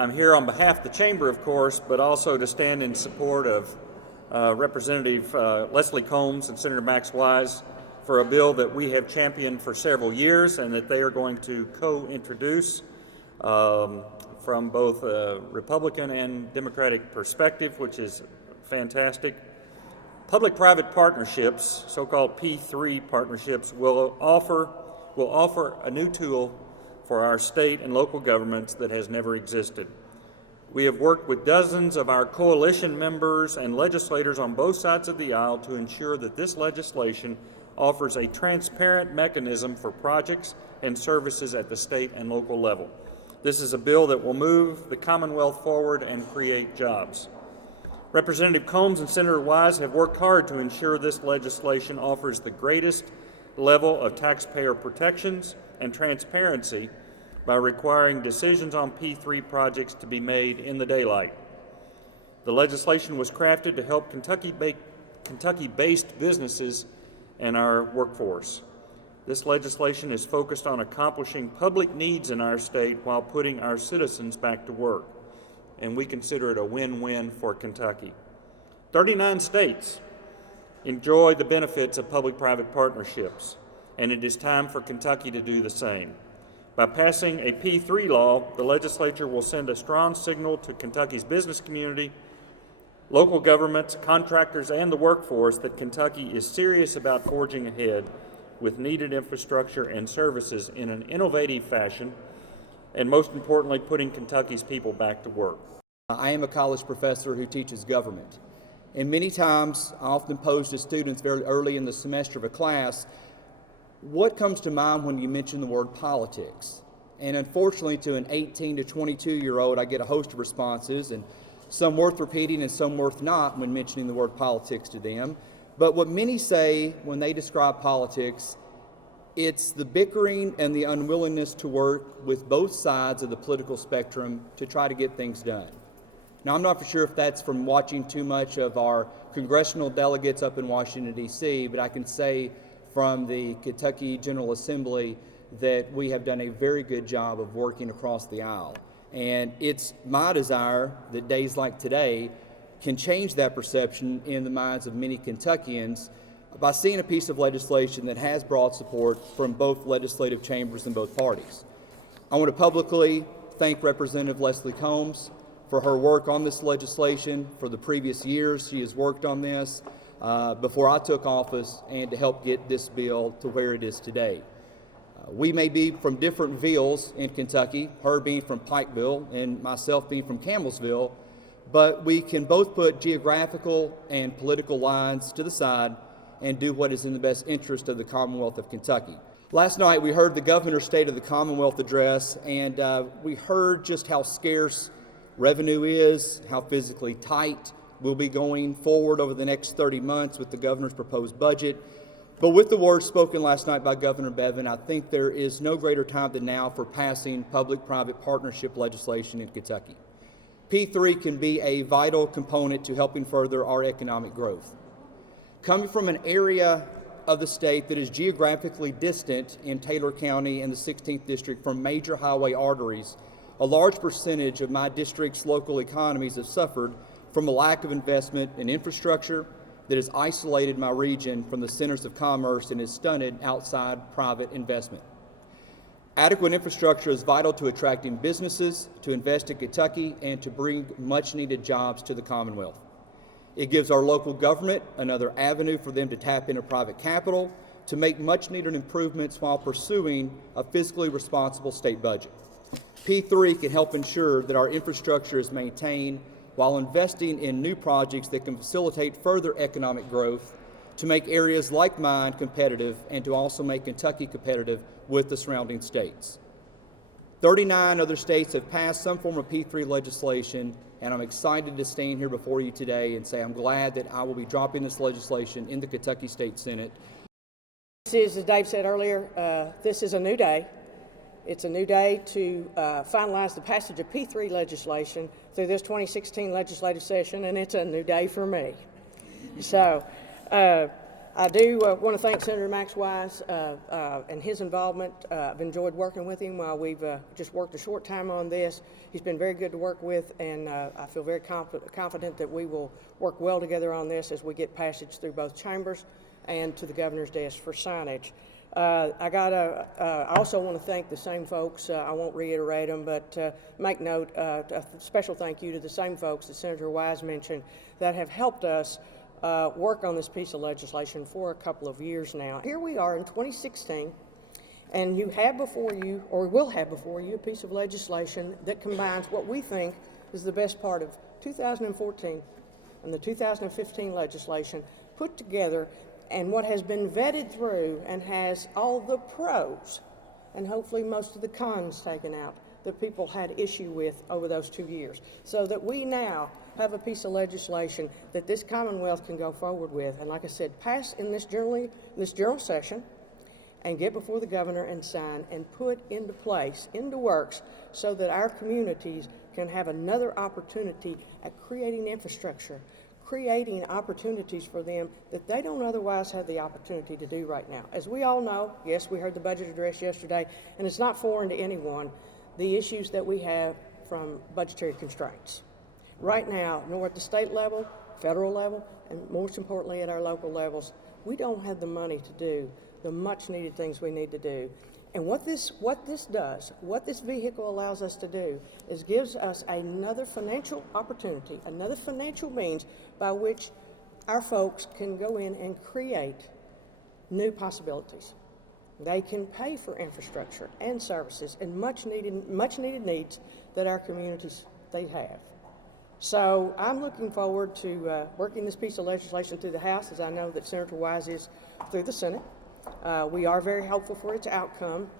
I'm here on behalf of the Chamber, of course, but also to stand in support of Representative Leslie Combs and Senator Max Wise for a bill that we have championed for several years and that they are going to co-introduce from both a Republican and Democratic perspective, which is fantastic. Public-private partnerships, so-called P3 partnerships, will offer a new tool for our state and local governments that has never existed. We have worked with dozens of our coalition members and legislators on both sides of the aisle to ensure that this legislation offers a transparent mechanism for projects and services at the state and local level. This is a bill that will move the Commonwealth forward and create jobs. Representative Combs and Senator Wise have worked hard to ensure this legislation offers the greatest level of taxpayer protections and transparency by requiring decisions on P3 projects to be made in the daylight. The legislation was crafted to help Kentucky-based businesses and our workforce. This legislation is focused on accomplishing public needs in our state while putting our citizens back to work, and we consider it a win-win for Kentucky. 39 states enjoy the benefits of public-private partnerships, and it is time for Kentucky to do the same. By passing a P3 law, the legislature will send a strong signal to Kentucky's business community, local governments, contractors, and the workforce that Kentucky is serious about forging ahead with needed infrastructure and services in an innovative fashion, and most importantly, putting Kentucky's people back to work. I am a college professor who teaches government, and many times I often pose to students very early in the semester of a class, what comes to mind when you mention the word politics? And unfortunately, to an 18 to 22-year-old, I get a host of responses, and some worth repeating and some worth not when mentioning the word politics to them. But what many say when they describe politics, it's the bickering and the unwillingness to work with both sides of the political spectrum to try to get things done. Now, I'm not for sure if that's from watching too much of our congressional delegates up in Washington, D.C., but I can say from the Kentucky General Assembly that we have done a very good job of working across the aisle. And it's my desire that days like today can change that perception in the minds of many Kentuckians by seeing a piece of legislation that has broad support from both legislative chambers and both parties. I want to publicly thank Representative Leslie Combs for her work on this legislation. For the previous years she has worked on this before I took office, and to help get this bill to where it is today. We may be from different villes in Kentucky, her being from Pikeville and myself being from Campbellsville, but we can both put geographical and political lines to the side and do what is in the best interest of the Commonwealth of Kentucky. Last night we heard the Governor's State of the Commonwealth address, and we heard just how scarce revenue is, how physically tight we'll be going forward over the next 30 months with the Governor's proposed budget. But with the words spoken last night by Governor Bevin, I think there is no greater time than now for passing public-private partnership legislation in Kentucky. P3 can be a vital component to helping further our economic growth. Coming from an area of the state that is geographically distant in Taylor County and the 16th District from major highway arteries, a large percentage of my district's local economies have suffered from a lack of investment in infrastructure that has isolated my region from the centers of commerce and has stunted outside private investment. Adequate infrastructure is vital to attracting businesses to invest in Kentucky and to bring much-needed jobs to the Commonwealth. It gives our local government another avenue for them to tap into private capital to make much-needed improvements while pursuing a fiscally responsible state budget. P3 can help ensure that our infrastructure is maintained while investing in new projects that can facilitate further economic growth, to make areas like mine competitive, and to also make Kentucky competitive with the surrounding states. 39 other states have passed some form of P3 legislation, and I'm excited to stand here before you today and say I'm glad that I will be dropping this legislation in the Kentucky State Senate. As Dave said earlier, this is a new day. It's a new day to finalize the passage of P3 legislation through this 2016 legislative session, and it's a new day for me. So I I do want to thank Senator Max Wise and his involvement. I've enjoyed working with him while we've just worked a short time on this. He's been very good to work with, and I feel very confident that we will work well together on this as we get passage through both chambers and to the governor's desk for signage. I also want to thank the same folks. I won't reiterate them, but make note, a special thank you to the same folks that Senator Wise mentioned that have helped us work on this piece of legislation for a couple of years now. Here we are in 2016, and you have before you, or will have before you, a piece of legislation that combines what we think is the best part of 2014 and the 2015 legislation put together, and what has been vetted through and has all the pros and hopefully most of the cons taken out that people had issue with over those 2 years, so that we now have a piece of legislation that this Commonwealth can go forward with, and like I said, pass in this general session and get before the governor and sign and put into place, into works, so that our communities can have another opportunity at creating infrastructure, creating opportunities for them that they don't otherwise have the opportunity to do right now. As we all know, yes, we heard the budget address yesterday, and it's not foreign to anyone, the issues that we have from budgetary constraints. Right now, nor at the state level, federal level, and most importantly at our local levels, we don't have the money to do the much needed things we need to do. And what this vehicle allows us to do is gives us another financial opportunity, another financial means by which our folks can go in and create new possibilities. They can pay for infrastructure and services and much needed needs that our communities they have. So I'm looking forward to working this piece of legislation through the House, as I know that Senator Wise is through the Senate. We are very hopeful for its outcome.